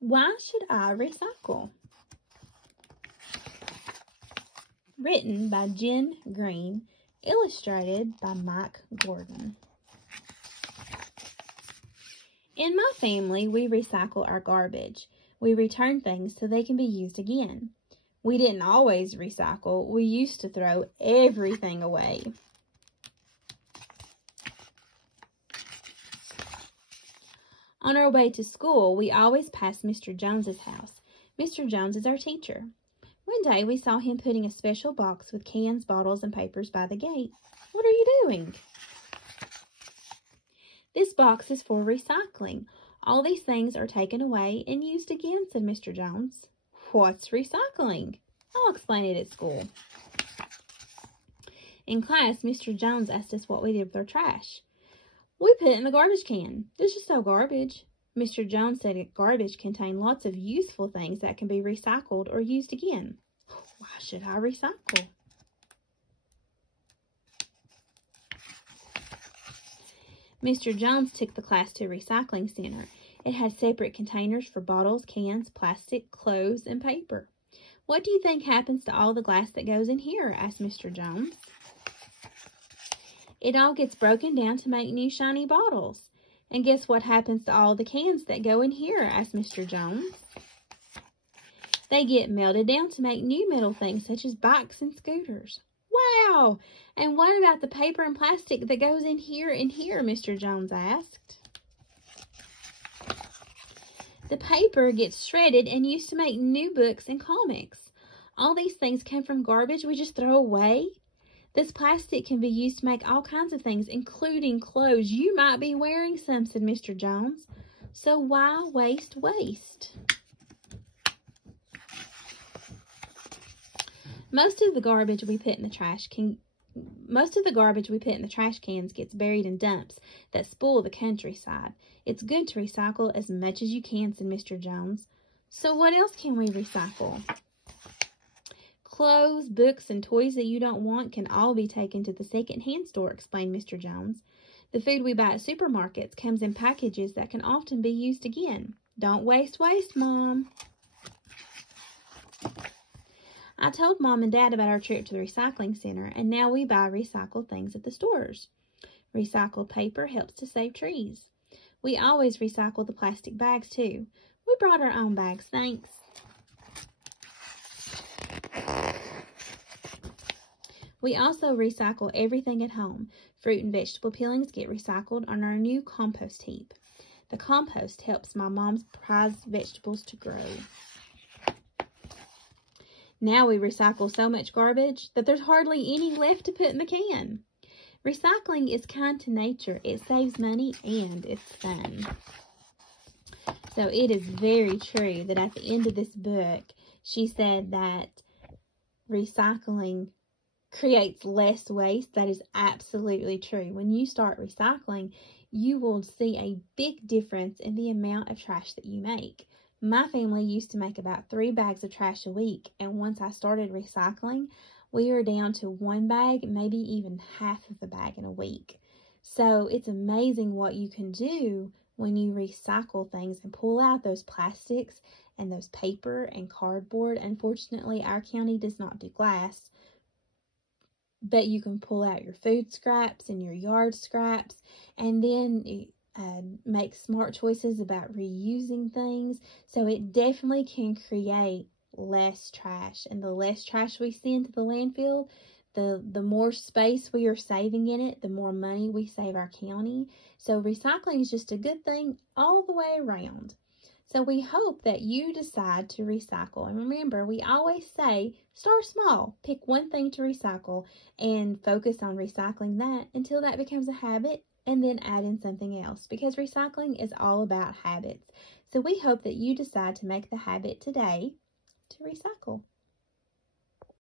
Why should I recycle? Written by Jen Green, illustrated by Mike Gordon. In my family, we recycle our garbage. We return things so they can be used again. We didn't always recycle. We used to throw everything away. On our way to school, we always passed Mr. Jones's house. Mr. Jones is our teacher. One day, we saw him putting a special box with cans, bottles, and papers by the gate. What are you doing? This box is for recycling. All these things are taken away and used again, said Mr. Jones. What's recycling? I'll explain it at school. In class, Mr. Jones asked us what we did with our trash. We put it in the garbage can. This is so garbage. Mr. Jones said that garbage contained lots of useful things that can be recycled or used again. Why should I recycle? Mr. Jones took the class to a recycling center. It has separate containers for bottles, cans, plastic, clothes, and paper. What do you think happens to all the glass that goes in here? Asked Mr. Jones. It all gets broken down to make new shiny bottles. And guess what happens to all the cans that go in here? Asked Mr. Jones. They get melted down to make new metal things such as bikes and scooters. Wow! And what about the paper and plastic that goes in here and here? Mr. Jones asked. The paper gets shredded and used to make new books and comics. All these things come from garbage we just throw away. This plastic can be used to make all kinds of things, including clothes. You might be wearing some, said Mr. Jones. So why waste waste? Most of the garbage we put in the trash cans gets buried in dumps that spoil the countryside. It's good to recycle as much as you can, said Mr. Jones. So what else can we recycle? Clothes, books, and toys that you don't want can all be taken to the second-hand store, explained Mr. Jones. The food we buy at supermarkets comes in packages that can often be used again. Don't waste waste, Mom. I told Mom and Dad about our trip to the recycling center, and now we buy recycled things at the stores. Recycled paper helps to save trees. We always recycle the plastic bags, too. We brought our own bags, thanks. We also recycle everything at home. Fruit and vegetable peelings get recycled on our new compost heap. The compost helps my mom's prized vegetables to grow. Now we recycle so much garbage that there's hardly any left to put in the can. Recycling is kind to nature. It saves money and it's fun. So it is very true that at the end of this book, she said that recycling creates less waste. That is absolutely true. When you start recycling, you will see a big difference in the amount of trash that you make. My family used to make about 3 bags of trash a week, and once I started recycling, we are down to 1 bag, maybe even half of a bag in a week. So it's amazing what you can do when you recycle things and pull out those plastics and those paper and cardboard. Unfortunately, our county does not do glass, but you can pull out your food scraps and your yard scraps, and then make smart choices about reusing things. So it definitely can create less trash, and the less trash we send to the landfill, the more space we are saving in it, the more money we save our county. So recycling is just a good thing all the way around. So we hope that you decide to recycle. And remember, we always say, start small. Pick one thing to recycle and focus on recycling that until that becomes a habit, and then add in something else, because recycling is all about habits. So we hope that you decide to make the habit today to recycle.